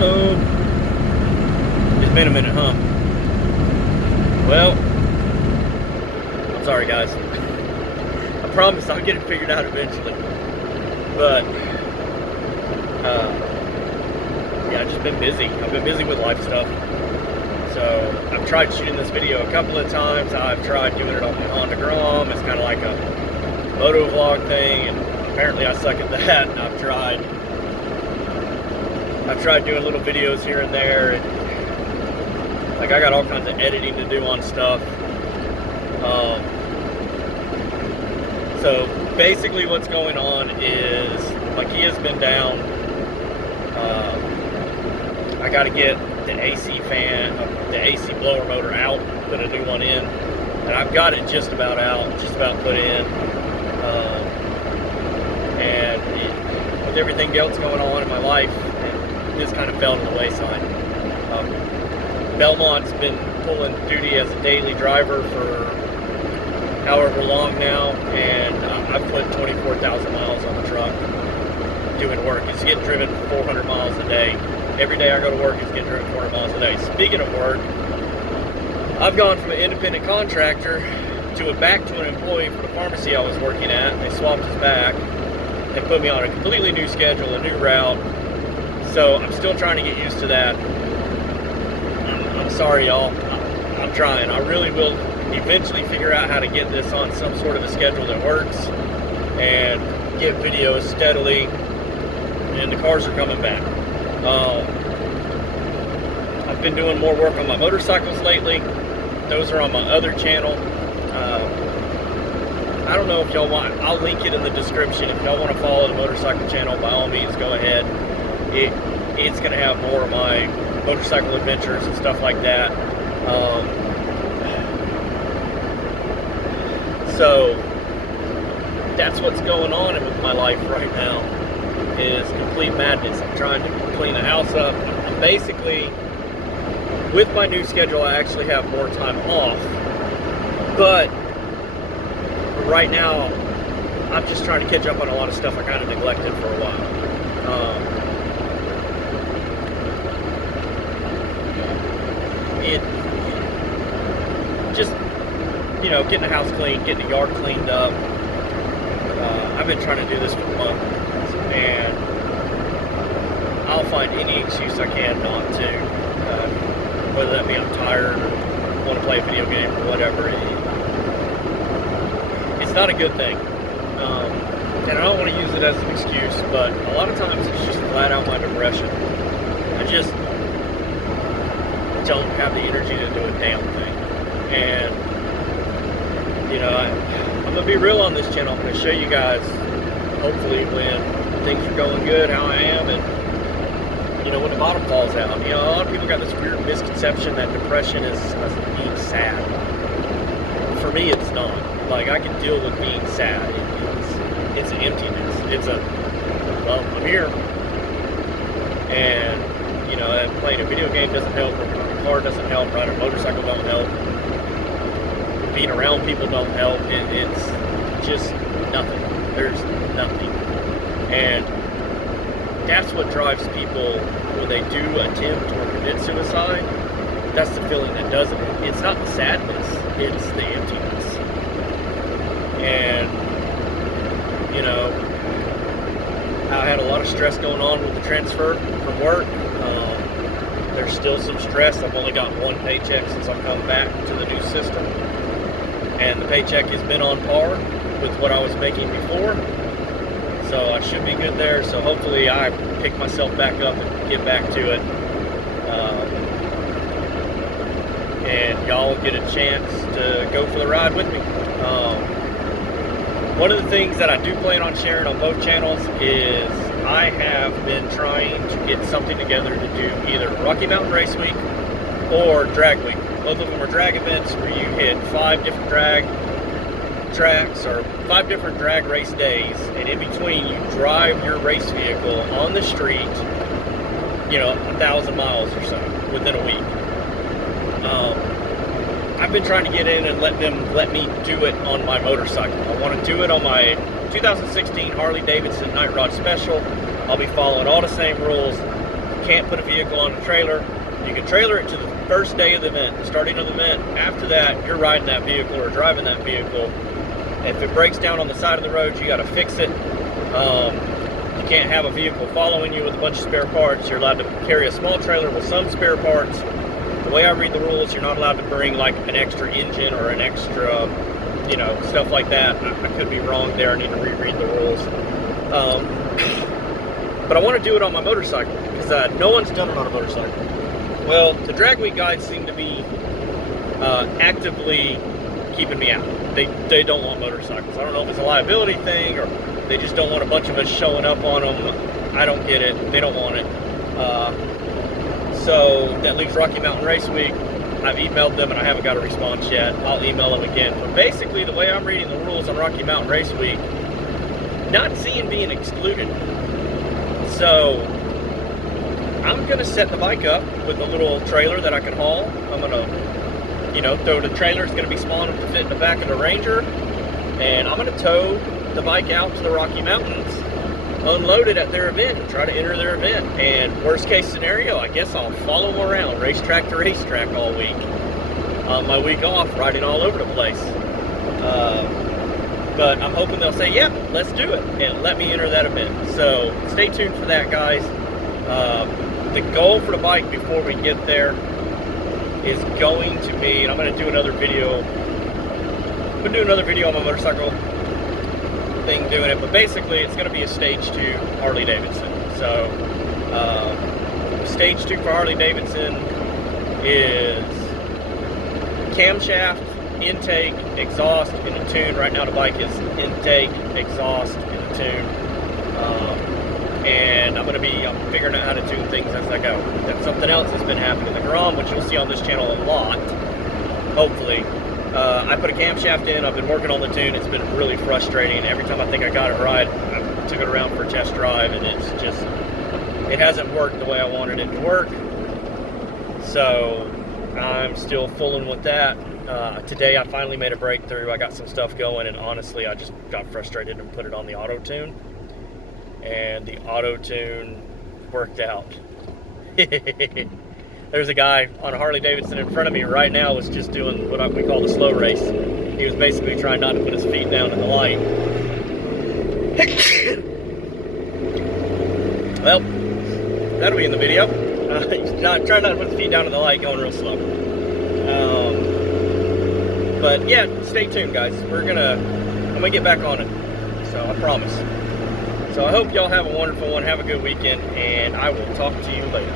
So, it's been a minute, huh? Well, I'm sorry, guys. I promise I'll get it figured out eventually. But, yeah, I've just been busy. I've been busy with life stuff. So, I've tried shooting this video a couple of times. I've tried doing it on my Honda Grom. It's kind of like a moto vlog thing, and apparently I suck at that. And I've tried doing little videos here and there, and like I got all kinds of editing to do on stuff. So basically what's going on is my Kia's been down. I got to get the AC fan, the AC blower motor out, put a new one in, and I've got it just about out, just about put in. With everything else going on in my life, this kind of fell to the wayside. Belmont's been pulling duty as a daily driver for however long now, and I've put 24,000 miles on the truck doing work. It's getting driven 400 miles a day. Every day I go to work, it's getting driven 400 miles a day. Speaking of work, I've gone from an independent contractor back to an employee for the pharmacy I was working at. They swapped us back and put me on a completely new schedule, a new route. So I'm still trying to get used to that. I'm sorry, y'all. I'm trying. I really will eventually figure out how to get this on some sort of a schedule that works and get videos steadily, and the cars are coming back. I've been doing more work on my motorcycles lately. Those are on my other channel. I don't know if y'all want, I'll link it in the description. If y'all want to follow the motorcycle channel, by all means, go ahead. It's going to have more of my motorcycle adventures and stuff like that. So that's what's going on with my life right now, is complete madness. I'm trying to clean the house up. I'm basically, with my new schedule, I actually have more time off. But right now, I'm just trying to catch up on a lot of stuff I kind of neglected for a while. It just, getting the house clean, getting the yard cleaned up. I've been trying to do this for a month, and I'll find any excuse I can not to, whether that be I'm tired or want to play a video game or whatever. It's not a good thing, and I don't want to use it as an excuse, but a lot of times it's just flat out my depression. I just don't have the energy to do a damn thing. And I'm gonna be real on this channel. I'm gonna show you guys, hopefully, when things are going good, how I am, and when the bottom falls out. A lot of people got this weird misconception that depression is being sad. For me, it's not. Like, I can deal with being sad. It's an emptiness. Well, I'm here, and playing a video game doesn't help, a car doesn't help, riding a motorcycle don't help, being around people don't help. It's just nothing. There's nothing. And that's what drives people when they do attempt or commit suicide. That's the feeling that does it. It's not the sadness, it's the emptiness. And I had a lot of stress going on with the transfer from work. There's still some stress. I've only got one paycheck since I've come back to the new system, and the paycheck has been on par with what I was making before, so I should be good there. So hopefully I pick myself back up and get back to it, and y'all get a chance to go for the ride with me. One of the things that I do plan on sharing on both channels is I have been trying to get something together to do either Rocky Mountain Race Week or Drag Week. Both of them are drag events where you hit 5 different drag tracks or 5 different drag race days, and in between you drive your race vehicle on the street, 1,000 miles or so within a week. I've been trying to get in and let me do it on my motorcycle. I want to do it on my 2016 Harley Davidson Night Rod Special. I'll be following all the same rules. can't put a vehicle on a trailer. You can trailer it to the first day of the event, the starting of the event. After that, you're riding that vehicle or driving that vehicle. If it breaks down on the side of the road, you got to fix it. You can't have a vehicle following you with a bunch of spare parts. You're allowed to carry a small trailer with some spare parts. The way I read the rules, you're not allowed to bring like an extra engine or an extra, you know, stuff like that. I could be wrong there. I need to reread the rules. But I want to do it on my motorcycle because no one's done it on a motorcycle. Well, the drag week guys seem to be actively keeping me out. They don't want motorcycles. I don't know if it's a liability thing or they just don't want a bunch of us showing up on them. I don't get it. They don't want it. So that leaves Rocky Mountain Race Week. I've emailed them and I haven't got a response yet. I'll email them again. But basically, the way I'm reading the rules on Rocky Mountain Race Week, not seeing being excluded. So I'm gonna set the bike up with a little trailer that I can haul. I'm gonna, you know, throw the trailer. It's gonna be small enough to fit in the back of the Ranger, and I'm gonna tow the bike out to the Rocky Mountains, unload it at their event, and try to enter their event. And worst case scenario, I guess I'll follow them around, racetrack to racetrack all week. On my week off, riding all over the place. But I'm hoping they'll say, yep, let's do it, and let me enter that event. So stay tuned for that, guys. The goal for the bike before we get there is going to be, and I'm going to do another video. I'm going to do another video on my motorcycle thing doing it, but basically it's going to be a Stage 2 Harley Davidson. So Stage 2 for Harley Davidson is camshaft, intake, exhaust, and a tune. Right now the bike is intake, exhaust, and a tune. And I'm figuring out how to tune things as I go. That's something else that's been happening in the Grom, which you'll see on this channel a lot, hopefully. I put a camshaft in, I've been working on the tune, it's been really frustrating. Every time I think I got it right, I took it around for a test drive, and it's just, it hasn't worked the way I wanted it to work. So I'm still fooling with that. Today I finally made a breakthrough. I got some stuff going, and honestly I just got frustrated and put it on the auto tune, and the auto tune worked out. There's a guy on a Harley Davidson in front of me right now was just doing what we call the slow race. He was basically trying not to put his feet down in the light. Well, that'll be in the video. Trying not to put his feet down in the light, going real slow. But yeah, stay tuned, guys. I'm gonna get back on it. So I promise. So I hope y'all have a wonderful one. Have a good weekend, and I will talk to you later.